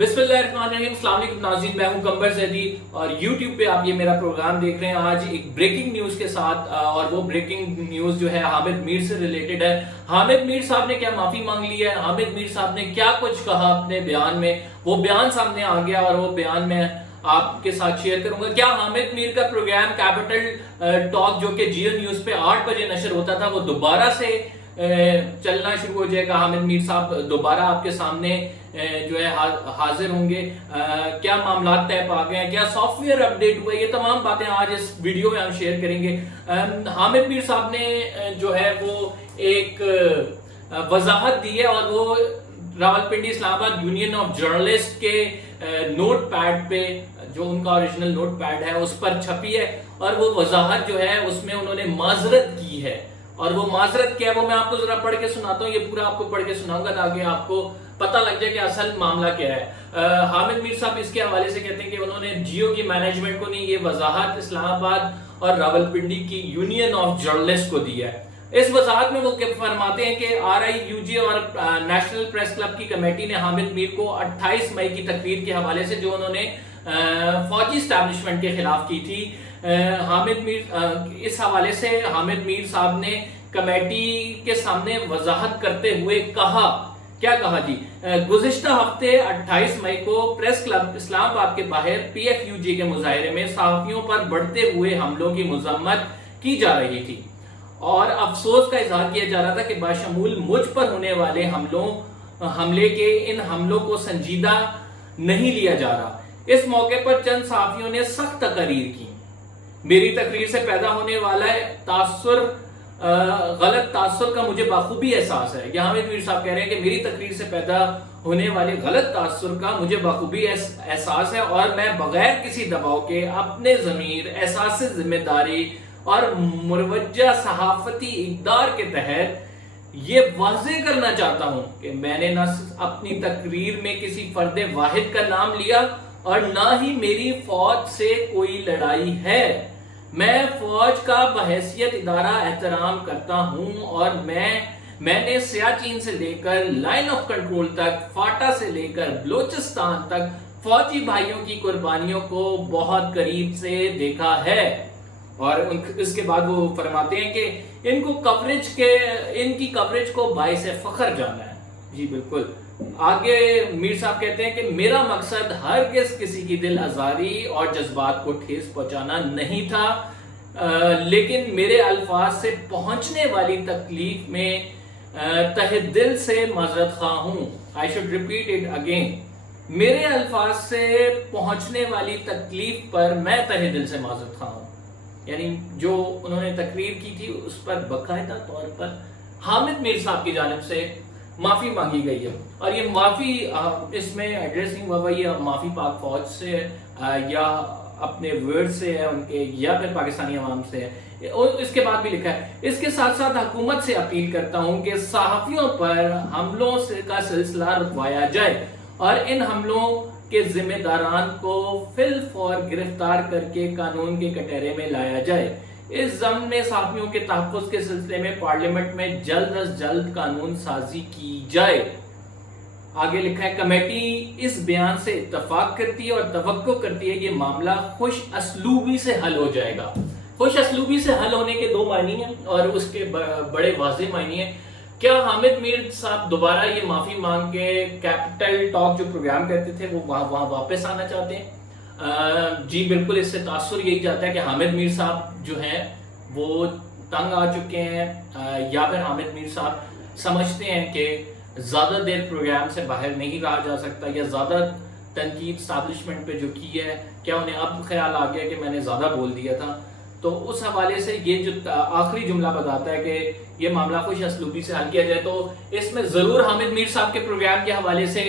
बिस्मिल्लाहिर्रहमानिर्रहीम। अस्सलाम वालेकुम नाज़रीन, मैं हूं कंबर ज़ैदी और YouTube पे आप ये मेरा प्रोग्राम देख रहे हैं। आज एक ब्रेकिंग न्यूज़ के साथ और वो ब्रेकिंग न्यूज़ जो है हामिद मीर से रिलेटेड है। हामिद मीर साहब ने क्या माफ़ी मांग ली है, हामिद मीर साहब ने क्या कुछ कहा अपने बयान में, वो बयान सामने आ गया और वो बयान में आपके साथ शेयर करूंगा। क्या हामिद मीर का प्रोग्राम कैपिटल टॉक जो कि जियो न्यूज़ पे 8 बजे नशर होता था वो दोबारा से चलना शुरू हो जाएगा? हामिद मीर साहब दोबारा आपके सामने जो है हाजिर होंगे। क्या मामला तय पा गए हैं, क्या सॉफ्टवेयर अपडेट हुआ, ये तमाम बातें आज इस वीडियो में हम शेयर करेंगे। हामिद मीर साहब ने जो है वो एक वजाहत दी है और वो Rawalpindi Islamabad union of journalist के नोट पैड पे, जो उनका ओरिजिनल नोट पैड है उस पर छपी है और वो वजाहत जो है उसमें उन्होंने माजरत की है। और वो माजरत क्या है वो मैं आपको जरा पढ़ के सुनाता हूँ। ये पूरा आपको पढ़ के सुनाऊंगा ताकि आपको पता लग जाए कि असल मामला क्या है। हामिद मीर साहब इसके हवाले से कहते हैं कि उन्होंने जियो की मैनेजमेंट को नहीं, ये वजाहत इस्लामाबाद और रावलपिंडी की यूनियन ऑफ जर्नलिस्ट को दी है। इस वजाहत में वो फरमाते हैं कि RIUG और नेशनल प्रेस क्लब की कमेटी ने हामिद मीर को 28 मई की तकरीर के हवाले से जो उन्होंने फौजी एस्टैब्लिशमेंट के खिलाफ की थी, हामिद मीर इस हवाले से हामिद मीर साहब ने कमेटी के सामने वजाहत करते हुए कहा, क्या कहा जी, गुज़िश्ता हफ्ते 28 मई को प्रेस क्लब इस्लामाबाद के बाहर PFUG के मुजाहरे में सहाफियों पर बढ़ते हुए हमलों की मजम्मत की जा रही थी और अफसोस का इजहार किया जा रहा था कि बाशमूल मुझ पर होने वाले हमले के इन हमलों को संजीदा नहीं लिया जा रहा। इस मौके पर चंद सहाफियों ने सख्त तकरीर की। मेरी तकरीर से पैदा होने वाला तासुर, गलत तासुर का मुझे बाखूबी एहसास है। यहाँ हामिद मीर साहब कह रहे हैं कि मेरी तकरीर से पैदा होने वाले गलत तासुर का मुझे बाखूबी एहसास है और मैं बगैर किसी दबाव के अपने ज़मीर, एहसास जिम्मेदारी और मुरवज्जा सहाफती इक़दार के तहत ये वाज़ेह करना चाहता हूँ कि मैंने न अपनी तकरीर में किसी फर्द वाहिद का नाम लिया और ना ही मेरी फौज से कोई लड़ाई है। मैं फौज का बहैसियत इदारा एहतराम करता हूं और मैंने सियाचिन से लेकर लाइन ऑफ कंट्रोल तक, फाटा से लेकर बलोचिस्तान तक फौजी भाइयों की कुर्बानियों को बहुत करीब से देखा है। और इसके बाद वो फरमाते हैं कि इनकी कवरेज को बाइसे फख्र जाना है। जी बिल्कुल। आगे मीर साहब कहते हैं कि मेरा मकसद हरगिज़ किसी की दिल आजारी और जज्बात को ठेस पहुंचाना नहीं था, लेकिन मेरे अल्फाज से पहुंचने वाली तकलीफ में तहे दिल से माजरत खा हूं। I should repeat it again. मेरे अल्फाज से पहुंचने वाली तकलीफ पर मैं तहे दिल से माजरत खा हूं। यानी जो उन्होंने तकरीर की थी उस पर बाकायदा तौर पर हामिद मीर साहब की जानिब से माफ़ी मांगी गई है और ये माफ़ी इसमें एड्रेस नहीं हुआ, ये माफ़ी पाक फौज से या अपने वर्ड से है उनके, या फिर पाकिस्तानी अवाम से है। और इसके बाद भी लिखा है, इसके साथ साथ हुकूमत से अपील करता हूँ कि सहाफ़ियों पर हमलों का सिलसिला रुकवाया जाए और इन हमलों के जिम्मेदारान को फिल फौर गिरफ्तार करके कानून के कटहरे में लाया जाए। इस ज़म्न में सहाफ़ियों के तहफ़्फ़ुज़ के सिलसिले में पार्लियामेंट में जल्द अज जल्द कानून साजी की जाए। आगे लिखा है, कमेटी इस बयान से इत्तफाक करती है और तवक्को करती है कि मामला खुश असलूबी से हल हो जाएगा। खुश असलूबी से हल होने के दो मायने हैं और उसके बड़े वाज़ेह मायने हैं। क्या हामिद मीर साहब दोबारा ये माफ़ी मांग के कैपिटल टॉक जो प्रोग्राम करते थे वो वहाँ वापस आना चाहते हैं? जी बिल्कुल। इससे तासुर यही जाता है कि हामिद मीर साहब जो हैं वो तंग आ चुके हैं या फिर हामिद मीर साहब समझते हैं कि ज़्यादा देर प्रोग्राम से बाहर नहीं रहा जा सकता या ज़्यादा तनकीद एस्टैब्लिशमेंट पे जो की है, क्या उन्हें अब ख्याल आ गया कि मैंने ज़्यादा बोल दिया था। तो उस हवाले से ये जो आखिरी जुमला बताता है कि ये मामला खुश असलूबी से हल किया जाए, तो इसमें ज़रूर हामिद मीर साहब के प्रोग्राम के हवाले से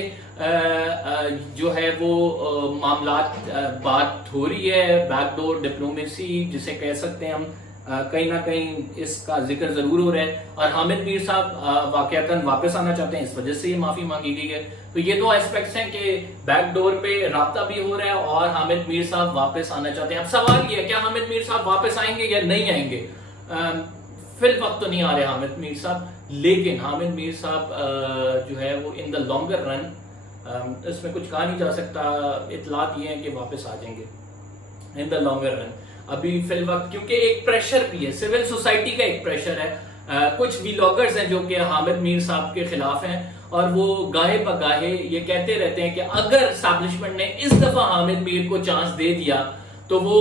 जो है वो मामलात बात हो रही है। बैकडोर डिप्लोमेसी जिसे कह सकते हैं हम, कहीं ना कहीं इसका जिक्र जरूर हो रहा है और हामिद मीर साहब वाकयातन वापस आना चाहते हैं, इस वजह से ये माफ़ी मांगी गई है। तो ये दो एस्पेक्ट्स हैं कि बैकडोर पे राब्ता भी हो रहा है और हामिद मीर साहब वापस आना चाहते हैं। अब सवाल ये है, क्या हामिद मीर साहब वापस आएंगे या नहीं आएंगे? फिल वक्त तो नहीं आ रहे हामिद मीर साहब, लेकिन हामिद मीर साहब जो है वो इन द लॉन्गर रन اس میں کچھ کہا نہیں جا سکتا. اطلاعات یہ ہیں کہ واپس آ جائیں گے ان دا لانگر رن. ابھی فی الوقت کیونکہ ایک پریشر بھی ہے, سول سوسائٹی کا ایک پریشر ہے. کچھ ویلاگرز ہیں جو کہ حامد میر صاحب کے خلاف ہیں, اور وہ گاہے بگاہے یہ کہتے رہتے ہیں کہ اگر اسٹیبلشمنٹ نے اس دفعہ حامد میر کو چانس دے دیا تو وہ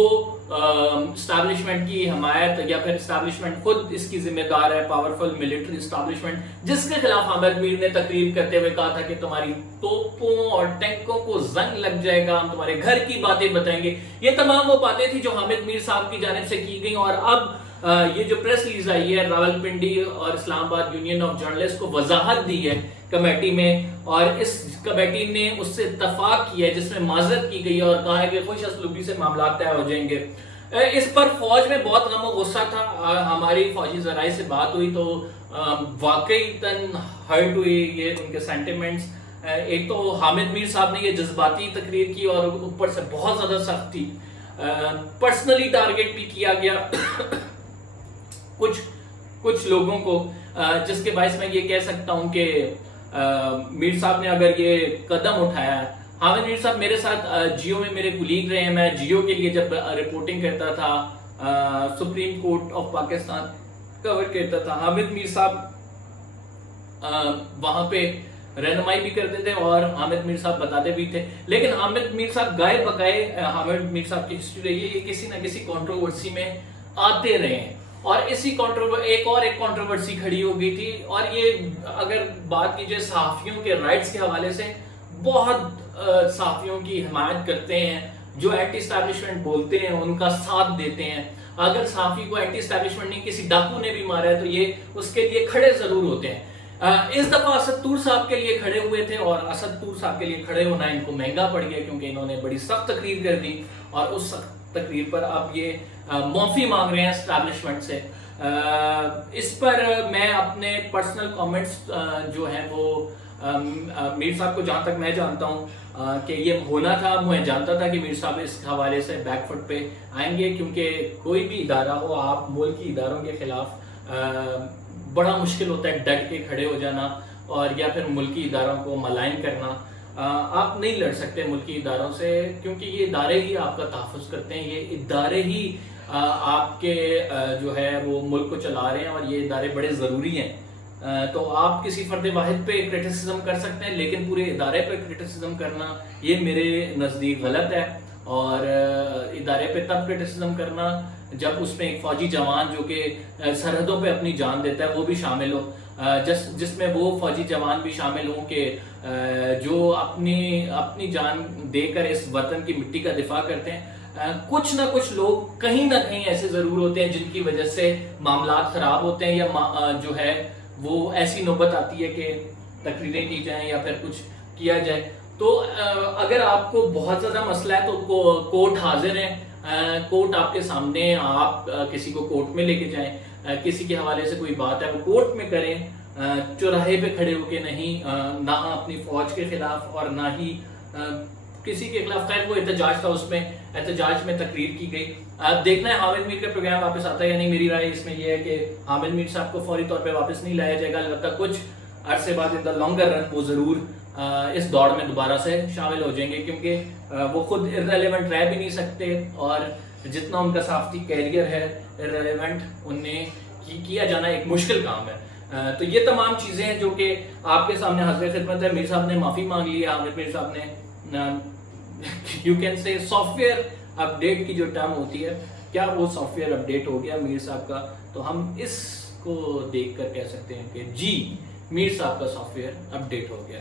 اسٹیبلشمنٹ کی حمایت, یا پھر اسٹیبلشمنٹ خود اس کی ذمہ دار ہے, پاورفل ملٹری اسٹیبلشمنٹ جس کے خلاف حامد میر نے تقریر کرتے ہوئے کہا تھا کہ تمہاری توپوں اور ٹینکوں کو زنگ لگ جائے گا, ہم تمہارے گھر کی باتیں بتائیں گے. یہ تمام وہ باتیں تھی جو حامد میر صاحب کی جانب سے کی گئی, اور اب یہ جو پریس ریلیز آئی ہے راولپنڈی اور اسلام آباد یونین آف جرنلسٹ کو وضاحت دی ہے کمیٹی میں, اور اس کمیٹی نے اس سے اتفاق کیا ہے جس میں معذرت کی گئی ہے اور کہا ہے کہ خوش اسلوبی سے معاملات طے ہو جائیں گے. اس پر فوج میں بہت غم و غصہ تھا. ہماری فوجی ذرائع سے بات ہوئی تو واقعی تن ہرٹ ہوئی یہ ان کے سینٹیمنٹس. ایک تو حامد میر صاحب نے یہ جذباتی تقریر کی اور اوپر سے بہت زیادہ سخت تھی. پرسنلی ٹارگٹ بھی کیا گیا کچھ لوگوں کو, جس کے باعث میں یہ کہہ سکتا ہوں کہ میر صاحب نے اگر یہ قدم اٹھایا. حامد میر صاحب میرے ساتھ جیو میں میرے کولیگ رہے ہیں. میں جیو کے لیے جب رپورٹنگ کرتا تھا, سپریم کورٹ آف پاکستان کور کرتا تھا, حامد میر صاحب وہاں پہ رہنمائی بھی کرتے تھے اور حامد میر صاحب بتاتے بھی تھے. لیکن حامد میر صاحب گائے بگائے حامد میر صاحب کی ہسٹری رہی ہے, یہ کسی نہ کسی کنٹروورسی میں آتے رہے ہیں, اور اسی ایک کنٹروورسی کھڑی ہو گئی تھی. اور یہ اگر بات کیجئے صحافیوں کے رائٹس کے حوالے سے, بہت صحافیوں کی حمایت کرتے ہیں جو اینٹی اسٹیبلشمنٹ بولتے ہیں, ان کا ساتھ دیتے ہیں. اگر صحافی کو اینٹی اسٹیبلشمنٹ نہیں کسی ڈاکو نے بھی مارا ہے تو یہ اس کے لیے کھڑے ضرور ہوتے ہیں. اس دفعہ اسد طور صاحب کے لیے کھڑے ہوئے تھے, اور اسد طور صاحب کے لیے کھڑے ہونا ان کو مہنگا پڑ گیا کیونکہ انہوں نے بڑی سخت تقریر کر دی, اور اس سخت تقریر پر اب یہ معافی مانگ رہے ہیں اسٹیبلشمنٹ سے. اس پر میں اپنے پرسنل کامنٹس جو ہیں وہ میر صاحب کو جہاں تک میں جانتا ہوں کہ یہ ہونا تھا, میں جانتا تھا کہ میر صاحب اس حوالے سے بیک فٹ پہ آئیں گے, کیونکہ کوئی بھی ادارہ ہو, آپ ملکی اداروں کے خلاف بڑا مشکل ہوتا ہے ڈٹ کے کھڑے ہو جانا, اور یا پھر ملکی اداروں کو ملائن کرنا. آپ نہیں لڑ سکتے ملکی اداروں سے, کیونکہ یہ ادارے ہی آپ کا تحفظ کرتے ہیں, یہ ادارے ہی آپ کے جو ہے وہ ملک کو چلا رہے ہیں, اور یہ ادارے بڑے ضروری ہیں. تو آپ کسی فرد واحد پہ کرٹیسزم کر سکتے ہیں, لیکن پورے ادارے پہ کرٹیسزم کرنا یہ میرے نزدیک غلط ہے. اور ادارے پہ تب کرٹیسزم کرنا جب اس میں ایک فوجی جوان جو کہ سرحدوں پہ اپنی جان دیتا ہے وہ بھی شامل ہو, جس میں وہ فوجی جوان بھی شامل ہوں کہ جو اپنی جان دے کر اس وطن کی مٹی کا دفاع کرتے ہیں. کچھ نہ کچھ لوگ کہیں نہ کہیں ایسے ضرور ہوتے ہیں جن کی وجہ سے معاملات خراب ہوتے ہیں, یا جو ہے وہ ایسی نوبت آتی ہے کہ تقریریں کی جائیں یا پھر کچھ کیا جائے. تو اگر آپ کو بہت زیادہ مسئلہ ہے تو کورٹ حاضر ہیں, کورٹ آپ کے سامنے, آپ کسی کو کورٹ میں لے کے جائیں, کسی کے حوالے سے کوئی بات ہے وہ کورٹ میں کریں, چوراہے پہ کھڑے ہو کے نہیں, نہ اپنی فوج کے خلاف اور نہ ہی کسی کے خلاف. خیر وہ احتجاج تھا, اس میں احتجاج میں تقریر کی گئی. اب دیکھنا ہے حامد میر کا پروگرام واپس آتا ہے یا نہیں. میری رائے اس میں یہ ہے کہ حامد میر صاحب کو فوری طور پہ واپس نہیں لایا جائے گا, البتہ کچھ عرصے بعد ان دا لانگر رن وہ ضرور اس دوڑ میں دوبارہ سے شامل ہو جائیں گے, کیونکہ وہ خود ارریلیونٹ رہ بھی نہیں سکتے, اور جتنا ان کا صحافتی کیریئر ہے ارریلیونٹ انہیں کیا جانا ایک مشکل کام ہے. تو یہ تمام چیزیں ہیں جو کہ آپ کے سامنے حاضر خدمت ہے. میر صاحب نے معافی مانگ لی ہے, حامد میر صاحب نے you can say soft where update کی جو ٹرم ہوتی ہے, کیا وہ سافٹ ویئر اپڈیٹ ہو گیا میر صاحب کا, تو ہم اس کو دیکھ کر کہہ سکتے ہیں کہ جی میر صاحب کا سافٹ ویئر اپڈیٹ ہو گیا.